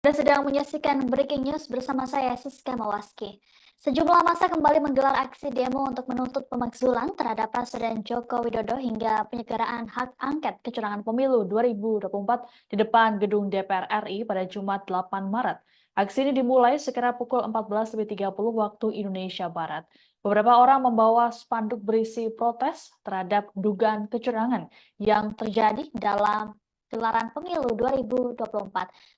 Anda sedang menyaksikan Breaking News bersama saya, Siska Mawaski. Sejumlah massa kembali menggelar aksi demo untuk menuntut pemakzulan terhadap Presiden Joko Widodo hingga penyelenggaraan hak angket kecurangan pemilu 2024 di depan gedung DPR RI pada Jumat 8 Maret. Aksi ini dimulai sekira pukul 14.30 waktu Indonesia Barat. Beberapa orang membawa spanduk berisi protes terhadap dugaan kecurangan yang terjadi dalam gelaran pemilu 2024.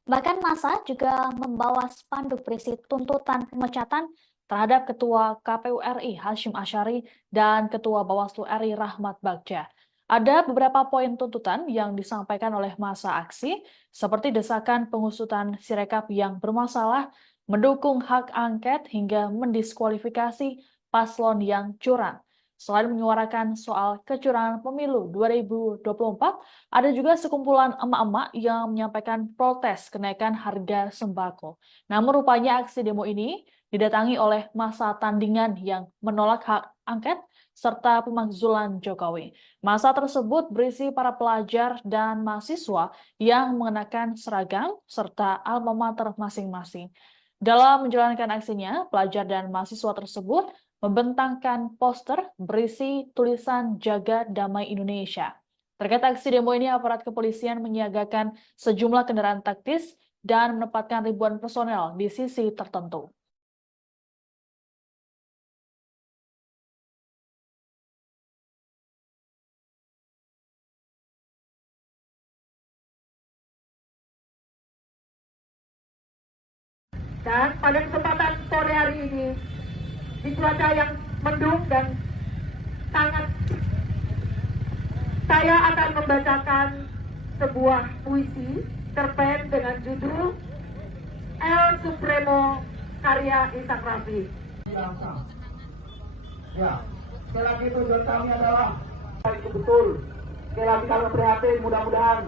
Bahkan massa juga membawa spanduk berisi tuntutan pemecatan terhadap Ketua KPU RI Hashim Asyari dan Ketua Bawaslu RI Rahmat Bagja. Ada beberapa poin tuntutan yang disampaikan oleh massa aksi, seperti desakan pengusutan Sirekap yang bermasalah, mendukung hak angket hingga mendiskualifikasi paslon yang curang. Selain menyuarakan soal kecurangan pemilu 2024, ada juga sekumpulan emak-emak yang menyampaikan protes kenaikan harga sembako. Namun rupanya aksi demo ini didatangi oleh massa tandingan yang menolak hak angket serta pemakzulan Jokowi. Massa tersebut berisi para pelajar dan mahasiswa yang mengenakan seragam serta alma mater masing-masing. Dalam menjalankan aksinya, pelajar dan mahasiswa tersebut membentangkan poster berisi tulisan Jaga Damai Indonesia. Terkait aksi demo ini, aparat kepolisian menyiagakan sejumlah kendaraan taktis dan menempatkan ribuan personel di sisi tertentu. Dan pada kesempatan sore hari ini, di cuaca yang mendung dan sangat, saya akan membacakan sebuah puisi cerpen dengan judul El Supremo karya Ishak Rafi. Ya, sekali lagi tujuan kami adalah itu betul. Sekali lagi kami prihatin, mudah-mudahan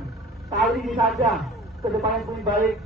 kali ini saja ke depan yang lebih baik.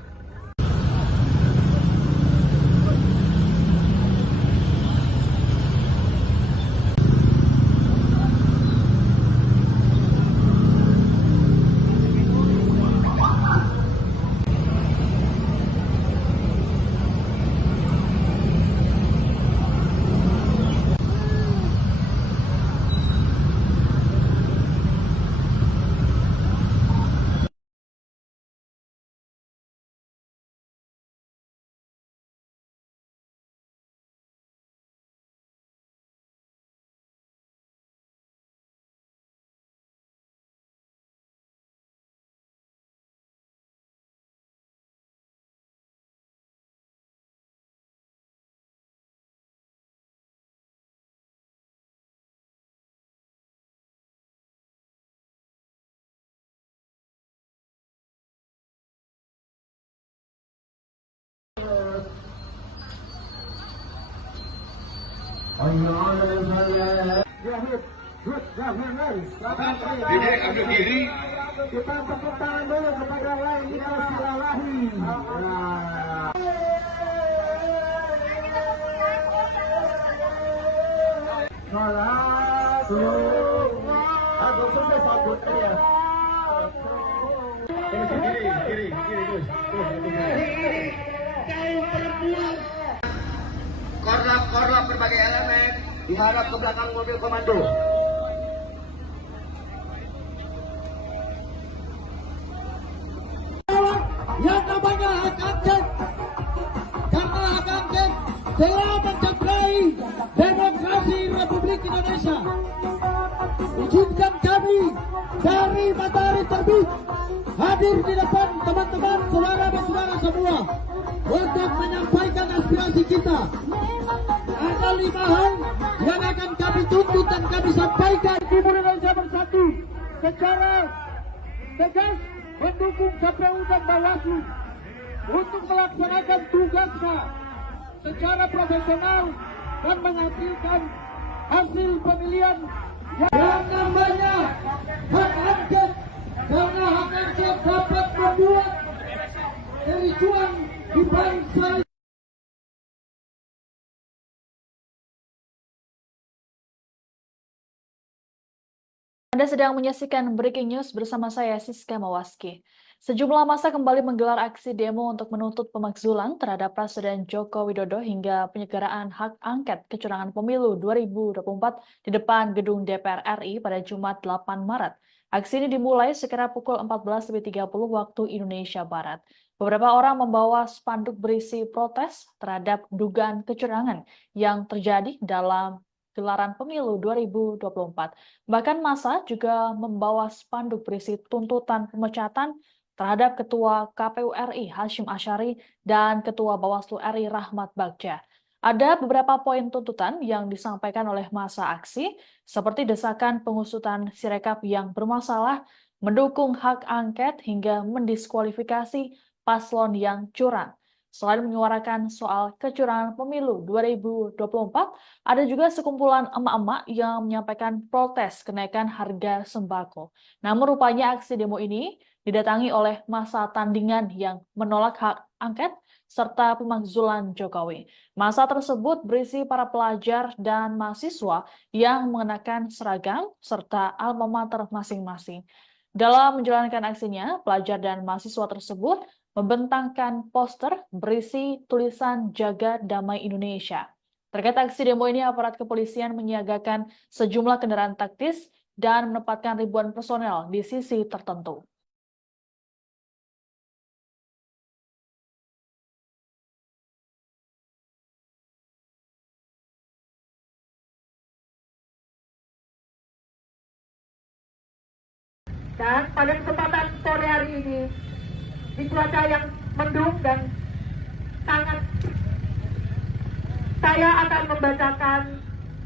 Jadi ambil diri. Kita tepuk tangan dulu kepada Laila Silalahi. Aku selesai sabut dia. Kiri terus. Korlap berbagai elemen dihadap ke belakang mobil komando. Yang namanya hak angket, karena hak angket telah mencederai demokrasi Republik Indonesia. Izinkan kami dari matahari terbit hadir di depan teman-teman, saudara-saudara semua untuk menyampaikan aspirasi kita. Ada 5 hal yang akan kami tuntut dan kami sampaikan. Timur Indonesia Bersatu secara tegas mendukung KPU dan Bawaslu untuk melaksanakan tugasnya secara profesional dan menghasilkan hasil pemilihan yang namanya hak angket, karena hak angket dapat membuat kericuan di bangsa. Anda sedang menyaksikan Breaking News bersama saya, Siska Mawaski. Sejumlah massa kembali menggelar aksi demo untuk menuntut pemakzulan terhadap Presiden Joko Widodo hingga penyegeraan hak angket kecurangan pemilu 2024 di depan gedung DPR RI pada Jumat 8 Maret. Aksi ini dimulai sekira pukul 14.30 waktu Indonesia Barat. Beberapa orang membawa spanduk berisi protes terhadap dugaan kecurangan yang terjadi dalam gelaran pemilu 2024. Bahkan massa juga membawa spanduk berisi tuntutan pemecatan terhadap Ketua KPU RI Hashim Asyari dan Ketua Bawaslu RI Rahmat Bagja. Ada beberapa poin tuntutan yang disampaikan oleh massa aksi, seperti desakan pengusutan Sirekap yang bermasalah, mendukung hak angket hingga mendiskualifikasi paslon yang curang. Selain menyuarakan soal kecurangan pemilu 2024, ada juga sekumpulan emak-emak yang menyampaikan protes kenaikan harga sembako. Namun rupanya aksi demo ini didatangi oleh massa tandingan yang menolak hak angket serta pemakzulan Jokowi. Massa tersebut berisi para pelajar dan mahasiswa yang mengenakan seragam serta alma mater masing-masing. Dalam menjalankan aksinya, pelajar dan mahasiswa tersebut membentangkan poster berisi tulisan Jaga Damai Indonesia. Terkait aksi demo ini, aparat kepolisian menyiagakan sejumlah kendaraan taktis dan menempatkan ribuan personel di sisi tertentu. Dan pada kesempatan sore hari ini, di cuaca yang mendung dan sangat, saya akan membacakan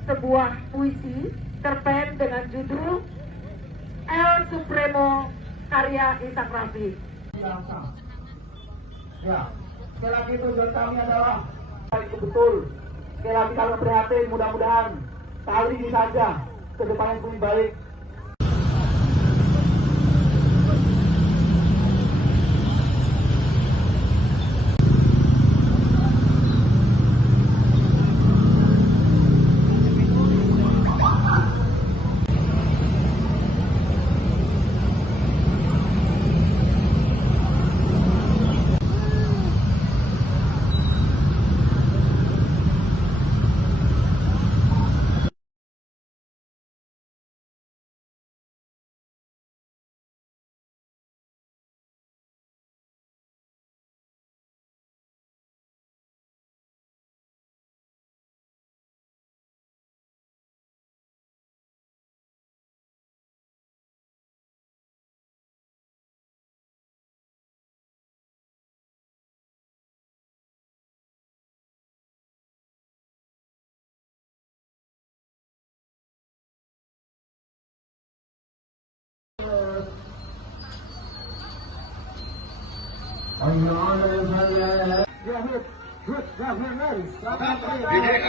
sebuah puisi cerpen dengan judul El Supremo karya Ishak Rafiq. Ya, sekali lagi tujuan kami adalah itu betul. Sekali lagi kami prihatin, mudah-mudahan kali ini saja ke depan yang lebih baik.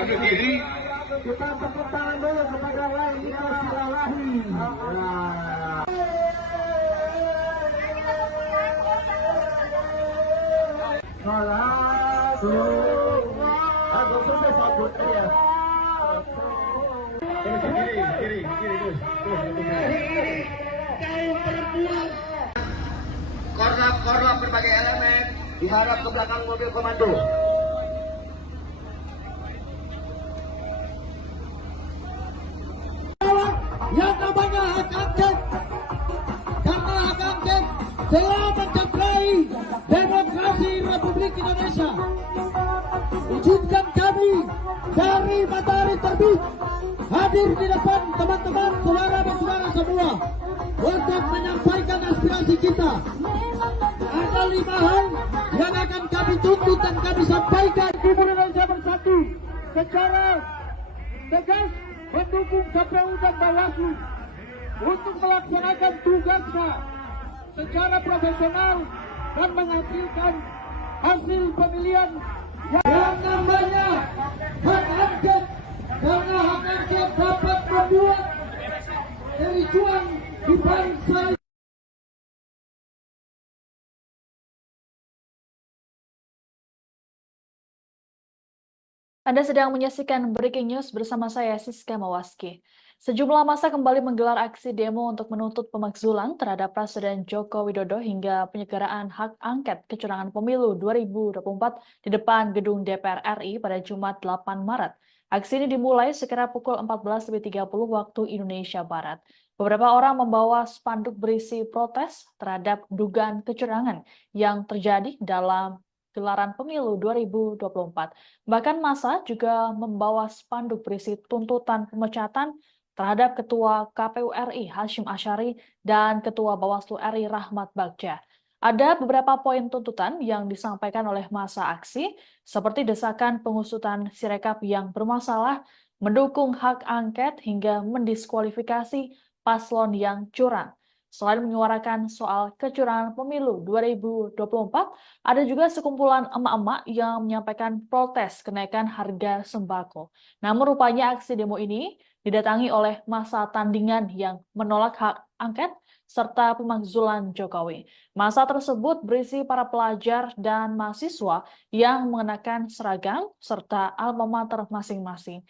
Ambil diri. Kita tepuk tangan dulu kepada Laila Silalahi. Kiri terus. Korlap berbagai elemen dihadap ke belakang mobil komando. Yang namanya hak angket, karena hak angket telah mencederai demokrasi Republik Indonesia. Izinkan kami dari Matahari Terbit hadir di depan teman-teman, saudara dan saudara semua untuk menyampaikan aspirasi kita. Ada 5 hal yang akan kami tuntut dan kami sampaikan. Timur Indonesia Bersatu secara tegas mendukung KPU dan Bawaslu untuk melaksanakan tugasnya secara profesional dan menghasilkan hasil pemilihan yang namanya hak angket, karena hak angket dapat membuat kericuan di bangsa. Anda sedang menyaksikan Breaking News bersama saya, Siska Mawaski. Sejumlah massa kembali menggelar aksi demo untuk menuntut pemakzulan terhadap Presiden Joko Widodo hingga penyelenggaraan hak angket kecurangan pemilu 2024 di depan gedung DPR RI pada Jumat 8 Maret. Aksi ini dimulai sekira pukul 14.30 waktu Indonesia Barat. Beberapa orang membawa spanduk berisi protes terhadap dugaan kecurangan yang terjadi dalam gelaran pemilu 2024. Bahkan massa juga membawa spanduk berisi tuntutan pemecatan terhadap Ketua KPU RI Hashim Asyari dan Ketua Bawaslu RI Rahmat Bagja. Ada beberapa poin tuntutan yang disampaikan oleh massa aksi, seperti desakan pengusutan Sirekap yang bermasalah, mendukung hak angket hingga mendiskualifikasi paslon yang curang. Selain menyuarakan soal kecurangan pemilu 2024, ada juga sekumpulan emak-emak yang menyampaikan protes kenaikan harga sembako. Namun rupanya aksi demo ini didatangi oleh massa tandingan yang menolak hak angket serta pemakzulan Jokowi. Massa tersebut berisi para pelajar dan mahasiswa yang mengenakan seragam serta alma mater masing-masing.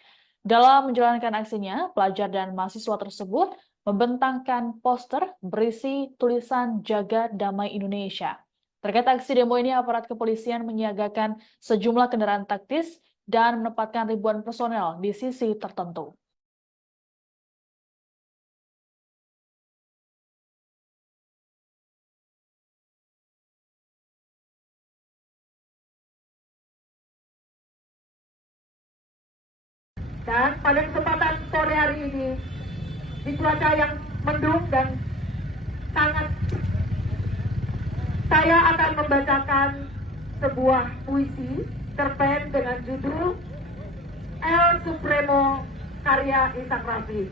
Dalam menjalankan aksinya, pelajar dan mahasiswa tersebut membentangkan poster berisi tulisan Jaga Damai Indonesia. Terkait aksi demo ini, aparat kepolisian menyiagakan sejumlah kendaraan taktis dan menempatkan ribuan personel di sisi tertentu. Dan pada kesempatan sore hari ini, di cuaca yang mendung dan sangat, saya akan membacakan sebuah puisi cerpen dengan judul El Supremo karya Ishak Rafi.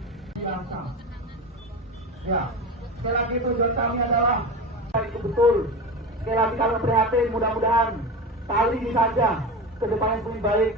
Ya, sekali lagi tujuan kami adalah itu betul. Sekali lagi kami prihatin, mudah-mudahan kali ini saja ke depan yang lebih baik.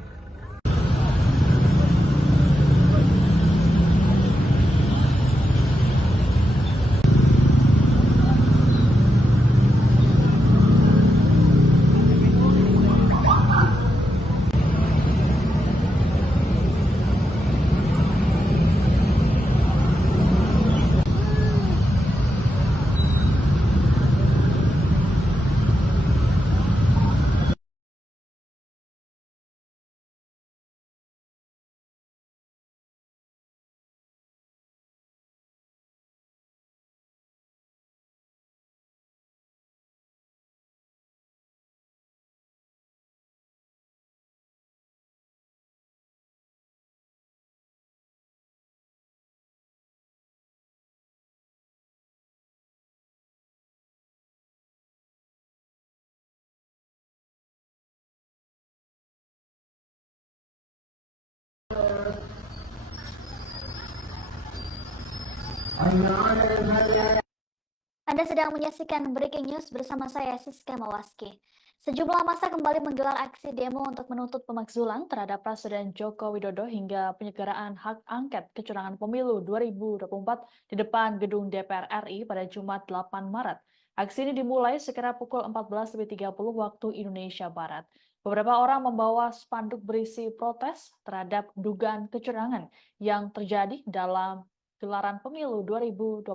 Anda sedang menyaksikan Breaking News bersama saya, Siska Mawaski. Sejumlah massa kembali menggelar aksi demo untuk menuntut pemakzulan terhadap Presiden Joko Widodo hingga penyelenggaraan hak angket kecurangan pemilu 2024 di depan gedung DPR RI pada Jumat 8 Maret. Aksi ini dimulai sekira pukul 14.30 waktu Indonesia Barat. Beberapa orang membawa spanduk berisi protes terhadap dugaan kecurangan yang terjadi dalam gelaran pemilu 2024.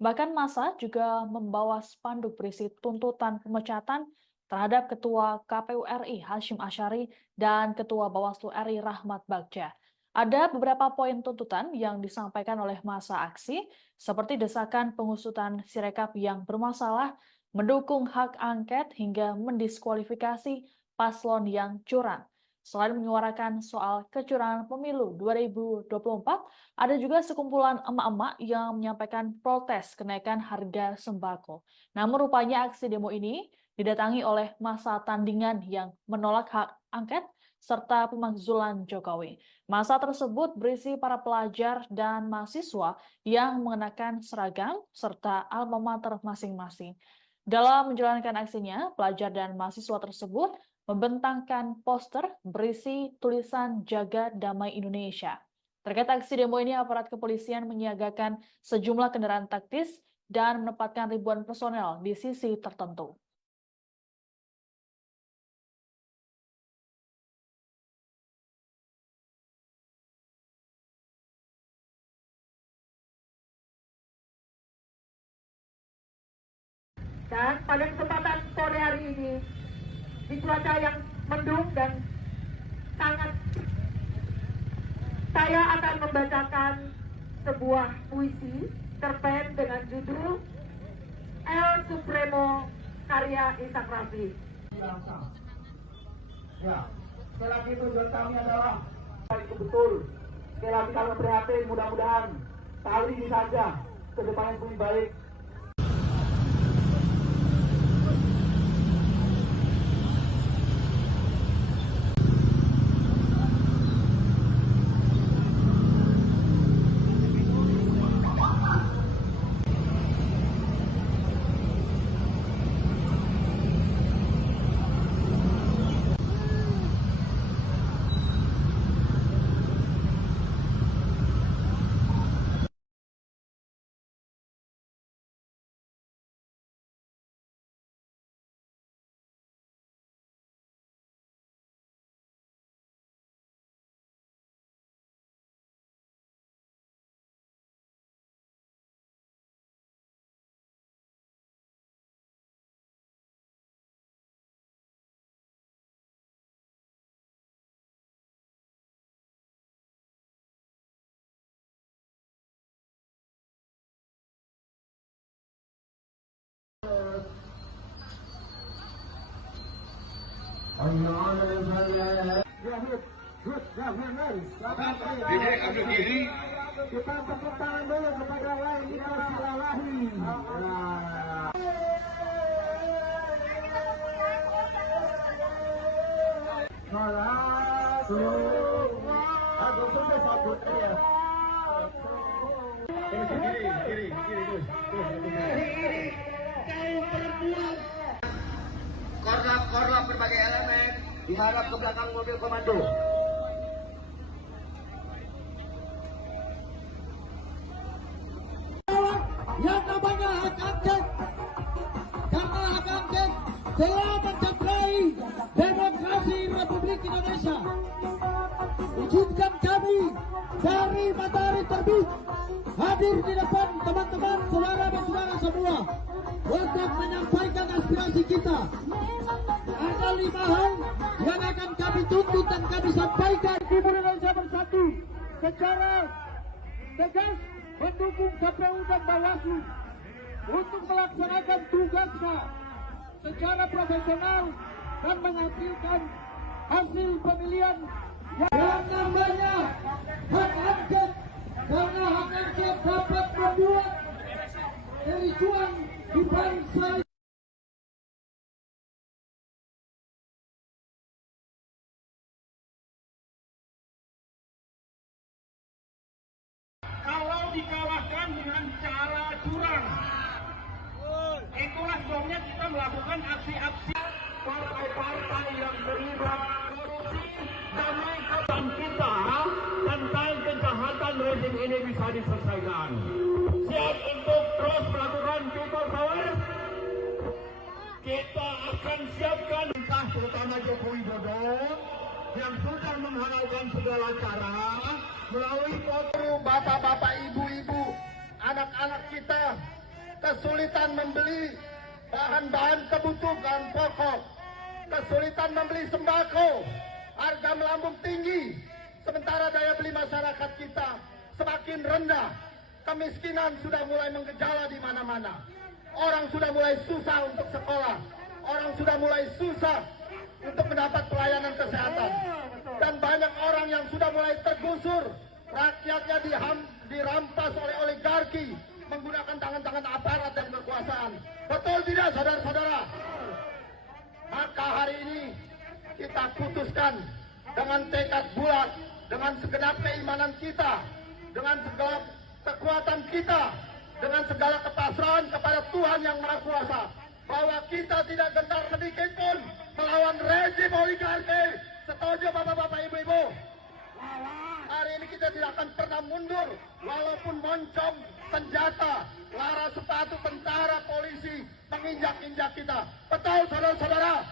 Bahkan massa juga membawa spanduk berisi tuntutan pemecatan terhadap Ketua KPU RI Hashim Asyari dan Ketua Bawaslu RI Rahmat Bagja. Ada beberapa poin tuntutan yang disampaikan oleh massa aksi, seperti desakan pengusutan Sirekap yang bermasalah, mendukung hak angket hingga mendiskualifikasi paslon yang curang. Selain menyuarakan soal kecurangan pemilu 2024, ada juga sekumpulan emak-emak yang menyampaikan protes kenaikan harga sembako. Namun rupanya aksi demo ini didatangi oleh massa tandingan yang menolak hak angket serta pemakzulan Jokowi. Massa tersebut berisi para pelajar dan mahasiswa yang mengenakan seragam serta alma mater masing-masing. Dalam menjalankan aksinya, pelajar dan mahasiswa tersebut membentangkan poster berisi tulisan Jaga Damai Indonesia. Terkait aksi demo ini, aparat kepolisian menyiagakan sejumlah kendaraan taktis dan menempatkan ribuan personel di sisi tertentu. Dan pada kesempatan sore hari ini, di cuaca yang mendung dan sangat, saya akan membacakan sebuah puisi cerpen dengan judul El Supremo karya Ishak Rafi. Ya, sekali lagi tujuan kami adalah itu betul. Sekali lagi kami prihatin, mudah-mudahan kali ini saja ke depan yang lebih baik. Kiri, ambil kiri. Kita tepuk tangan dulu kepada Lailina Silalahi. Kiri, terus. Korlap berbagai elemen diharap ke belakang mobil komando. Yang namanya hak angket, karena hak angket telah mencederai demokrasi Republik Indonesia. Izinkan kami dari Matahari Terbit hadir di depan teman-teman saudara-saudara semua untuk menyampaikan aspirasi kita. Ada 5 hal yang akan kami tuntut dan kami sampaikan. Timur Indonesia Bersatu secara tegas mendukung KPU dan Bawaslu untuk melaksanakan tugasnya secara profesional dan menghasilkan hasil pemilihan yang namanya hak angket, karena hak angket dapat membuat kericuan di bangsa. Kalau dikalahkan dengan cara curang, itulah sebabnya kita melakukan aksi-aksi partai-partai yang terlibat korupsi demi kepentingan kita tentang kejahatan rezim ini bisa diselesaikan. Siap untuk terus melakukan people power. Kita akan siapkan entah terutama Joko Widodo yang sudah menghalalkan segala cara melalui foto bapak-bapak, ibu-ibu, anak-anak kita kesulitan membeli bahan-bahan kebutuhan pokok, kesulitan membeli sembako, harga melambung tinggi, sementara daya beli masyarakat kita semakin rendah, kemiskinan sudah mulai menggejala di mana-mana, orang sudah mulai susah untuk sekolah, orang sudah mulai susah untuk mendapat pelayanan kesehatan, dan banyak orang yang sudah mulai tergusur, rakyatnya dirampas oleh oligarki menggunakan tangan-tangan aparat dan kekuasaan. Betul tidak, saudara-saudara? Maka hari ini kita putuskan dengan tekad bulat, dengan segenap keimanan kita, dengan segala kekuatan kita, dengan segala kepasrahan kepada Tuhan Yang Maha Kuasa, bahwa kita tidak gentar sedikit pun melawan rezim oligarki. Setuju bapak-bapak, ibu-ibu? Hari ini kita tidak akan pernah mundur, walaupun moncong, senjata, lara sepatu tentara, polisi menginjak-injak kita. Betul, saudara-saudara?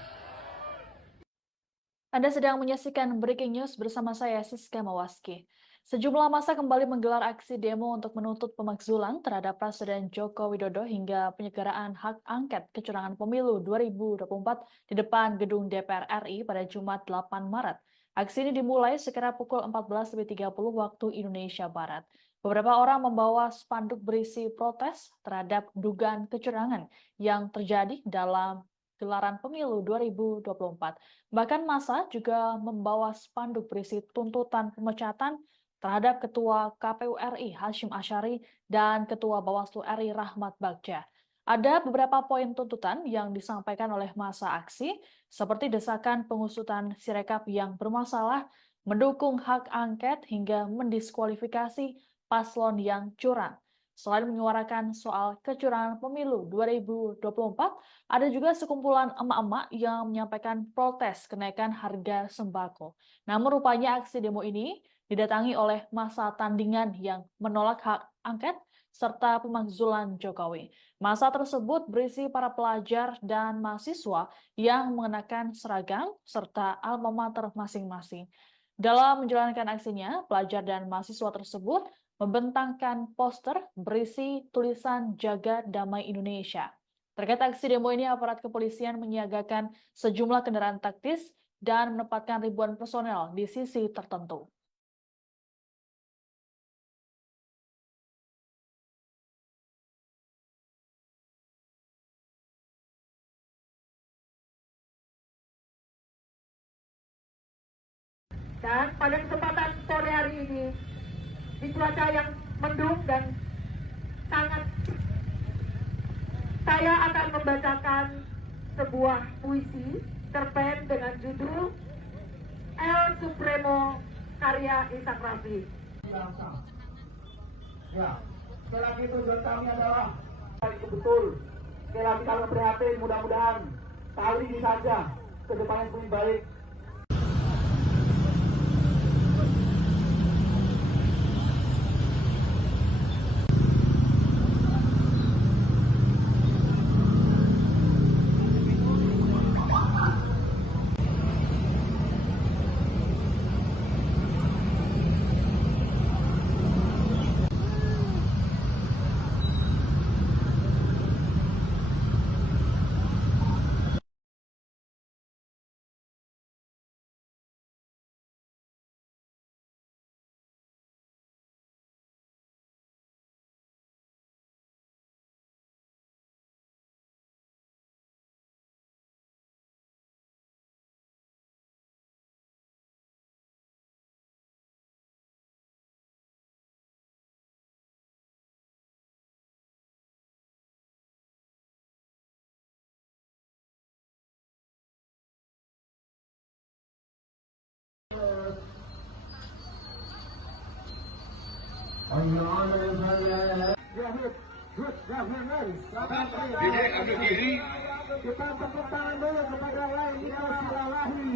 Anda sedang menyaksikan Breaking News bersama saya, Siska Mawaski. Sejumlah massa kembali menggelar aksi demo untuk menuntut pemakzulan terhadap Presiden Joko Widodo hingga penyelenggaraan hak angket kecurangan pemilu 2024 di depan gedung DPR RI pada Jumat 8 Maret. Aksi ini dimulai sekira pukul 14.30 waktu Indonesia Barat. Beberapa orang membawa spanduk berisi protes terhadap dugaan kecurangan yang terjadi dalam gelaran pemilu 2024. Bahkan massa juga membawa spanduk berisi tuntutan pemecatan terhadap Ketua KPU RI Hasyim Asyari dan Ketua Bawaslu RI Rahmat Bagja. Ada beberapa poin tuntutan yang disampaikan oleh massa aksi, seperti desakan pengusutan Sirekap yang bermasalah, mendukung hak angket hingga mendiskualifikasi paslon yang curang. Selain menyuarakan soal kecurangan pemilu 2024, ada juga sekumpulan emak-emak yang menyampaikan protes kenaikan harga sembako. Namun rupanya aksi demo ini didatangi oleh massa tandingan yang menolak hak angket serta pemakzulan Jokowi. Massa tersebut berisi para pelajar dan mahasiswa yang mengenakan seragam serta alma mater masing-masing. Dalam menjalankan aksinya, pelajar dan mahasiswa tersebut membentangkan poster berisi tulisan Jaga Damai Indonesia. Terkait aksi demo ini, aparat kepolisian menyiagakan sejumlah kendaraan taktis dan menempatkan ribuan personel di sisi tertentu. Dan pada kesempatan sore hari ini, di cuaca yang mendung dan sangat, saya akan membacakan sebuah puisi cerpen dengan judul El Supremo karya Ishak Rafi. Ya, sekali lagi tujuan kami adalah itu betul. Sekali lagi kami prihatin, mudah-mudahan kali ini saja ke depan yang lebih baik. Ambil kiri. Kita tepuk tangan dulu kepada Laila Silawahi.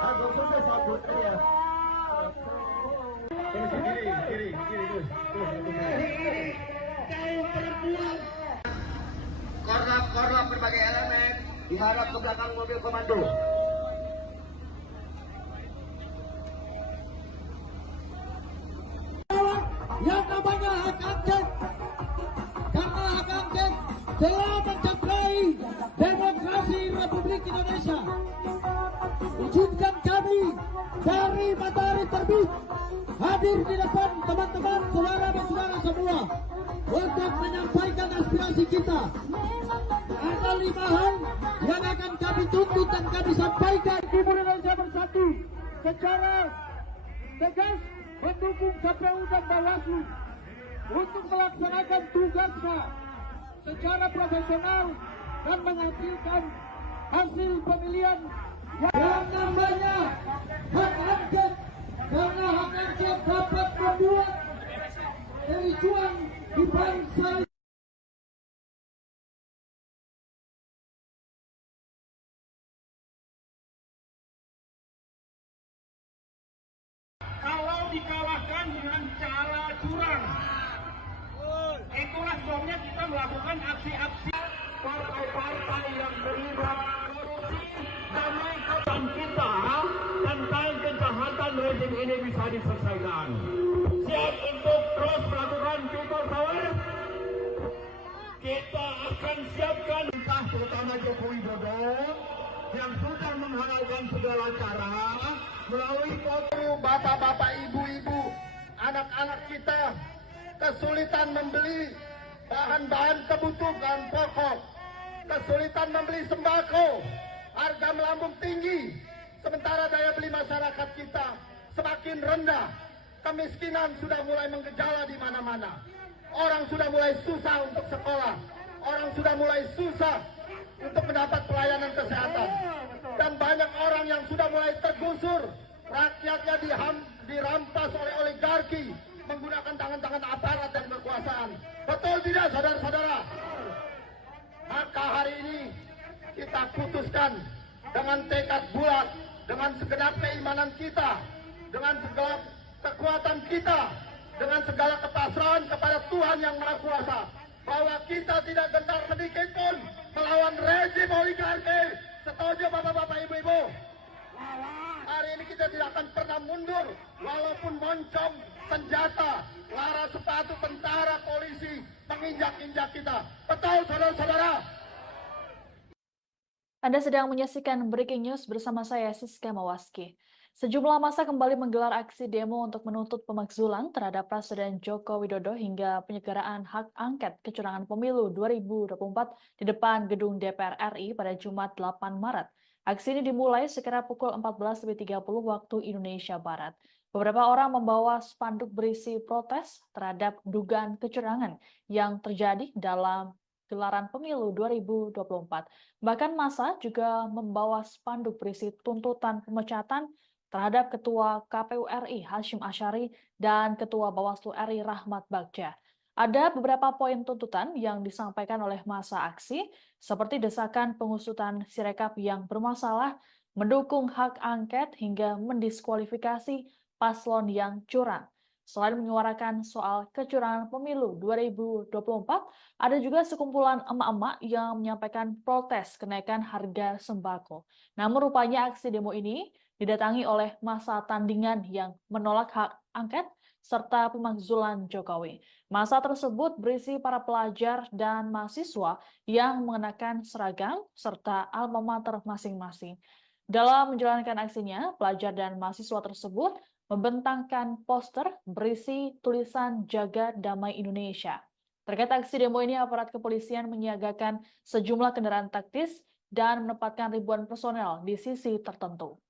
Aku susah sabut dia. Kiri terus. Korlap berbagai elemen dihadap ke belakang mobil komando. Yang namanya hak angket, karena hak angket telah mencederai demokrasi Republik Indonesia. Izinkan kami dari matahari terbit hadir di depan teman-teman, saudara-saudara semua untuk menyampaikan aspirasi kita. Ada 5 hal yang akan kami tuntut dan kami sampaikan. Timur Indonesia Bersatu secara tegas mendukung KPU dan Bawaslu untuk melaksanakan tugasnya secara profesional dan menghasilkan hasil pemilihan yang namanya hak angket, karena hak angket dapat membuat kericuan di bangsa. Kalau dikalahkan dengan cara curang, itulah sebabnya kita melakukan aksi-aksi. partai-partai yang terlibat korupsi damai kawan kita tentang kejahatan rezim ini bisa diselesaikan. Siap untuk terus melakukan people power. Kita akan siapkan entah terutama Joko Widodo yang sudah menghalalkan segala cara melalui foto bapak-bapak, ibu-ibu, anak-anak kita kesulitan membeli bahan-bahan kebutuhan pokok, kesulitan membeli sembako, harga melambung tinggi, sementara daya beli masyarakat kita semakin rendah, kemiskinan sudah mulai menggejala di mana-mana, orang sudah mulai susah untuk sekolah, orang sudah mulai susah untuk mendapat pelayanan kesehatan, dan banyak orang yang sudah mulai tergusur, rakyatnya dirampas oleh oligarki menggunakan tangan-tangan aparat dan kekuasaan. Betul tidak, saudara-saudara? Maka hari ini kita putuskan dengan tekad bulat, dengan segenap keimanan kita, dengan segala kekuatan kita, dengan segala kepasrahan kepada Tuhan Yang Maha Kuasa, bahwa kita tidak gentar sedikit pun melawan rezim oligarki. Setuju bapak-bapak, ibu-ibu? Hari ini kita tidak akan pernah mundur, walaupun moncong, senjata, lara sepatu tentara, polisi menginjak-injak kita. Betul, saudara-saudara? Anda sedang menyaksikan Breaking News bersama saya, Siska Mawaski. Sejumlah massa kembali menggelar aksi demo untuk menuntut pemakzulan terhadap Presiden Joko Widodo hingga penyelenggaraan hak angket kecurangan pemilu 2024 di depan gedung DPR RI pada Jumat 8 Maret. Aksi ini dimulai sekira pukul 14.30 waktu Indonesia Barat. Beberapa orang membawa spanduk berisi protes terhadap dugaan kecurangan yang terjadi dalam gelaran pemilu 2024. Bahkan massa juga membawa spanduk berisi tuntutan pemecatan terhadap Ketua KPU RI Hasyim Asyari dan Ketua Bawaslu RI Rahmat Bagja. Ada beberapa poin tuntutan yang disampaikan oleh massa aksi, seperti desakan pengusutan Sirekap yang bermasalah, mendukung hak angket hingga mendiskualifikasi paslon yang curang. Selain menyuarakan soal kecurangan pemilu 2024, ada juga sekumpulan emak-emak yang menyampaikan protes kenaikan harga sembako. Namun rupanya aksi demo ini didatangi oleh massa tandingan yang menolak hak angket serta pemakzulan Jokowi. Massa tersebut berisi para pelajar dan mahasiswa yang mengenakan seragam serta alma mater masing-masing. Dalam menjalankan aksinya, pelajar dan mahasiswa tersebut membentangkan poster berisi tulisan Jaga Damai Indonesia. Terkait aksi demo ini, aparat kepolisian menyiagakan sejumlah kendaraan taktis dan menempatkan ribuan personel di sisi tertentu.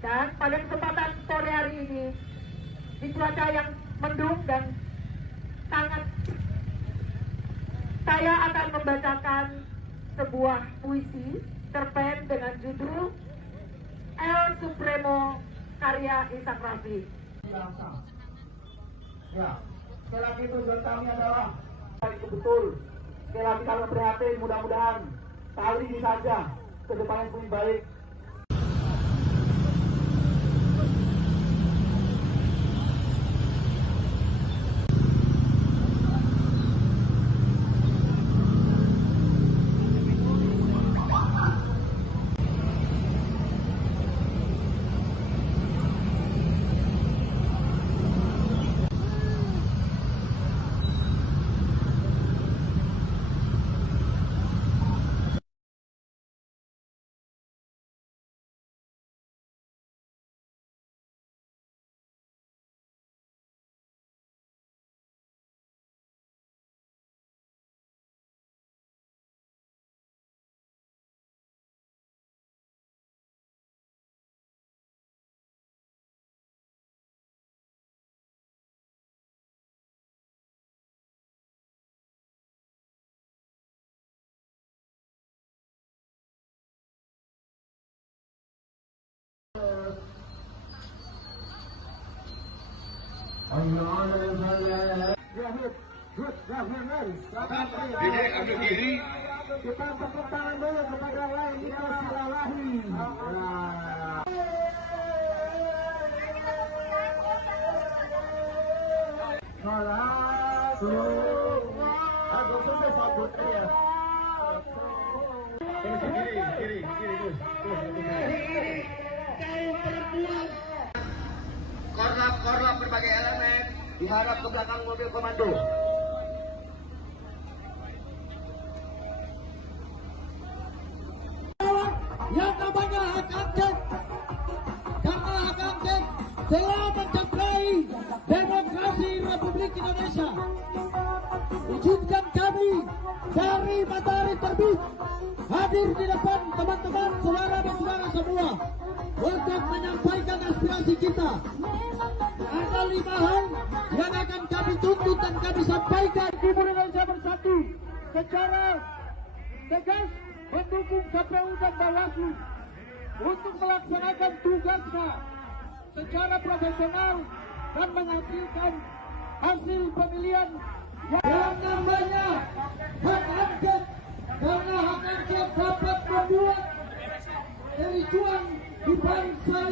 Dan pada kesempatan sore hari ini, di cuaca yang mendung dan sangat, saya akan membacakan sebuah puisi cerpen dengan judul El Supremo karya Ishak Rafi. Ya, sekali lagi tujuan kami adalah itu betul. Sekali lagi kami prihatin, mudah-mudahan kali ini saja ke depan yang lebih baik. Dede ambil kiri. Kita tepuk tangan dulu kepada Lainita Silalahi. Aku selesai sabut ya. Terus kiri terus. Korlap berbagai elemen dihadap ke belakang mobil komando. Yang namanya hak angket, karena hak angket telah mencederai demokrasi Republik Indonesia. Izinkan kami dari Matahari Terbit hadir di depan teman-teman, saudara dan saudara semua untuk menyampaikan aspirasi kita. Ada 5 hal yang akan kami tuntut dan kami sampaikan. Timur Indonesia Bersatu secara tegas mendukung KPU dan Bawaslu untuk melaksanakan tugasnya secara profesional dan menghasilkan hasil pemilihan yang namanya hak angket, karena hak angket dapat membuat kericuan di bangsa.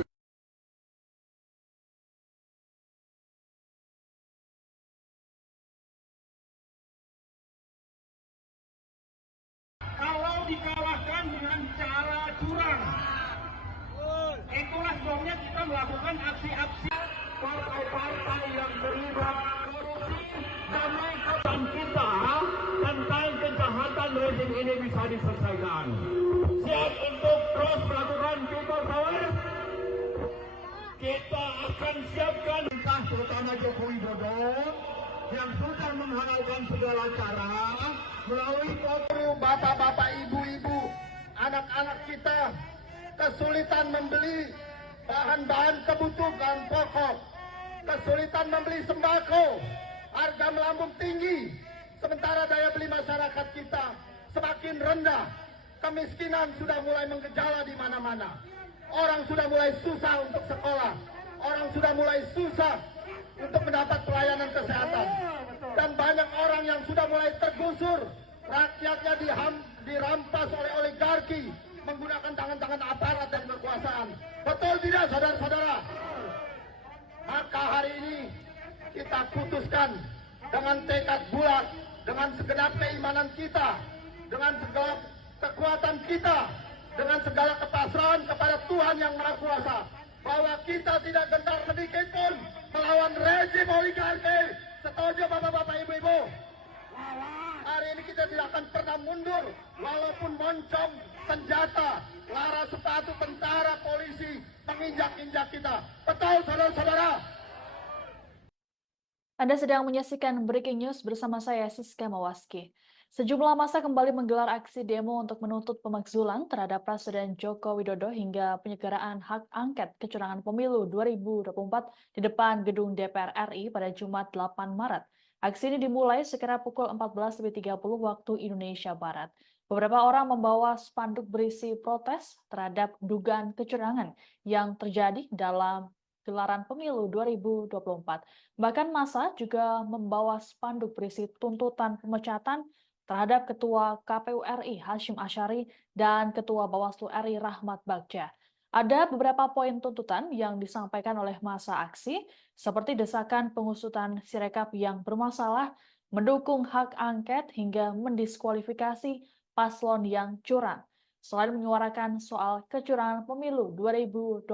Kalau dikalahkan dengan cara curang, itulah sebabnya kita melakukan aksi-aksi partai-partai yang terlibat korupsi demi kesan kita tentang kejahatan rezim ini bisa diselesaikan. Siap untuk terus melakukan people power. Kita akan siapkan entah terutama Joko Widodo yang sudah menghalalkan segala cara melalui forum bapak-bapak, ibu-ibu, anak-anak kita kesulitan membeli bahan-bahan kebutuhan pokok, kesulitan membeli sembako, harga melambung tinggi, sementara daya beli masyarakat kita semakin rendah, kemiskinan sudah mulai menggejala di mana-mana, orang sudah mulai susah untuk sekolah, orang sudah mulai susah untuk mendapat pelayanan kesehatan, dan banyak orang yang sudah mulai tergusur, rakyatnya dirampas oleh oligarki menggunakan tangan-tangan aparat dan kekuasaan. Betul tidak, saudara-saudara? Maka hari ini kita putuskan dengan tekad bulat, dengan segenap keimanan kita, dengan segala kekuatan kita, dengan segala kepasrahan kepada Tuhan Yang Maha Kuasa, bahwa kita tidak gentar sedikit pun melawan rezim oligarki. Setuju bapak-bapak, ibu-ibu? Hari ini kita tidak akan pernah mundur, walaupun moncong, senjata, lara sepatu tentara, polisi menginjak-injak kita. Betul, saudara-saudara? Anda sedang menyaksikan Breaking News bersama saya, Siska Mawaski. Sejumlah massa kembali menggelar aksi demo untuk menuntut pemakzulan terhadap Presiden Joko Widodo hingga penyelenggaraan hak angket kecurangan pemilu 2024 di depan gedung DPR RI pada Jumat 8 Maret. Aksi ini dimulai sekira pukul 14.30 waktu Indonesia Barat. Beberapa orang membawa spanduk berisi protes terhadap dugaan kecurangan yang terjadi dalam gelaran pemilu 2024. Bahkan massa juga membawa spanduk berisi tuntutan pemecatan terhadap Ketua KPU RI Hasyim Asyari dan Ketua Bawaslu RI Rahmat Bagja. Ada beberapa poin tuntutan yang disampaikan oleh massa aksi, seperti desakan pengusutan Sirekap yang bermasalah, mendukung hak angket hingga mendiskualifikasi paslon yang curang. Selain menyuarakan soal kecurangan pemilu 2024,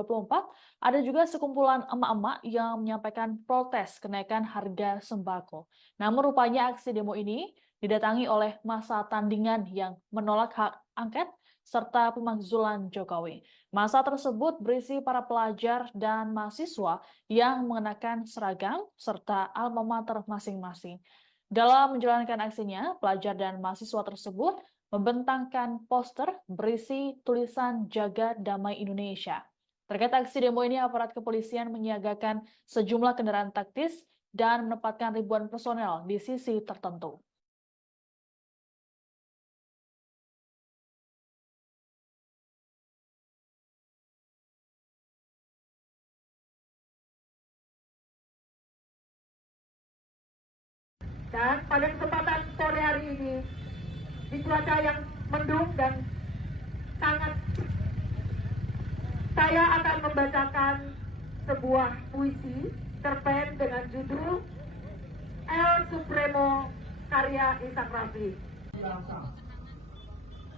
ada juga sekumpulan emak-emak yang menyampaikan protes kenaikan harga sembako. Namun rupanya aksi demo ini didatangi oleh massa tandingan yang menolak hak angket serta pemakzulan Jokowi. Massa tersebut berisi para pelajar dan mahasiswa yang mengenakan seragam serta alma mater masing-masing. Dalam menjalankan aksinya, pelajar dan mahasiswa tersebut membentangkan poster berisi tulisan Jaga Damai Indonesia. Terkait aksi demo ini, aparat kepolisian menyiagakan sejumlah kendaraan taktis dan menempatkan ribuan personel di sisi tertentu. Dan pada kesempatan sore hari ini, di cuaca yang mendung dan sangat, saya akan membacakan sebuah puisi cerpen dengan judul El Supremo karya Ishak Rafiq.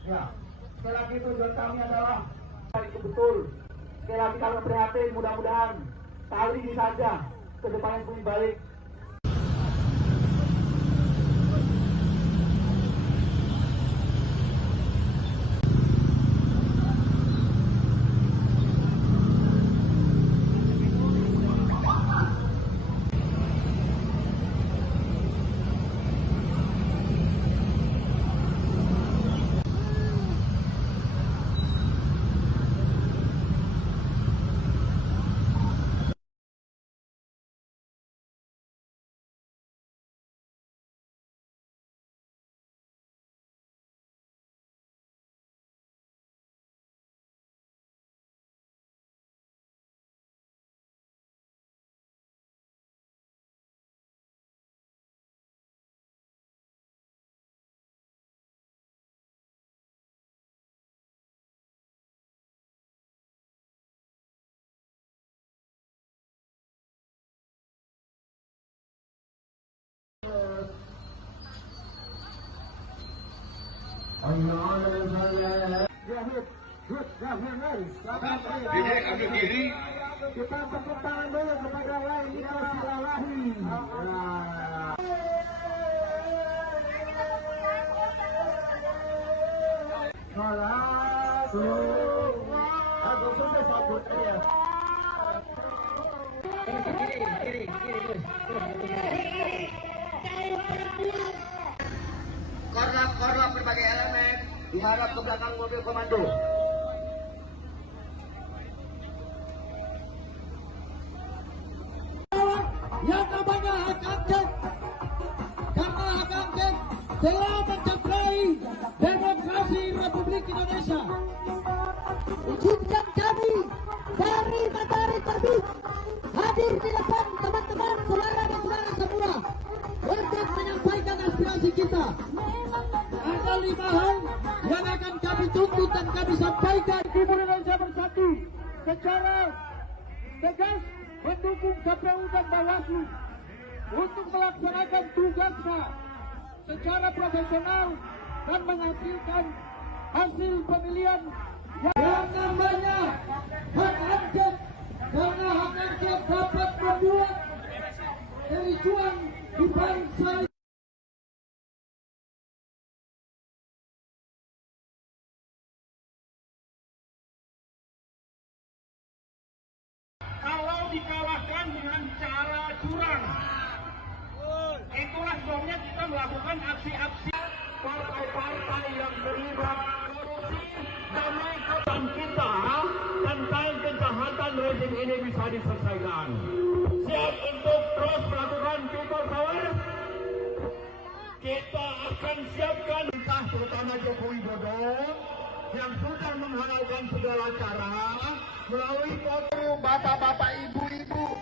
Ya, sekali lagi tujuan kami adalah itu betul. Sekali lagi kami prihatin, mudah-mudahan kali ini saja ke depan yang lebih baik. Dede ambil kiri. Kita tepuk tangan dulu kepada Laili Silalahi. Aku selesai sabut ya. Korlap berbagai elemen diharap ke belakang mobil komando. Yang namanya hak angket, karena hak angket telah mencederai demokrasi Republik Indonesia. Izinkan kami dari matahari terbit hadir di depan teman-teman, saudara dan saudara semua untuk menyampaikan aspirasi kita. Ada 5 hal yang akan kami tuntut dan kami sampaikan. Timur Indonesia Bersatu secara tegas mendukung KPU dan Bawaslu untuk melaksanakan tugasnya secara profesional dan menghasilkan hasil pemilihan yang namanya hak angket, karena hak angket dapat membuat kericuan di bangsa. Kalau dikalahkan dengan cara curang, itulah sebabnya kita melakukan aksi-aksi partai-partai yang terlibat korupsi demi kepentingan kita dan kejahatan rezim ini bisa diselesaikan. Siap untuk terus melakukan people power. Kita akan siapkan entah terutama Joko Widodo yang sudah menghalalkan segala cara melalui foto bapak-bapak, ibu-ibu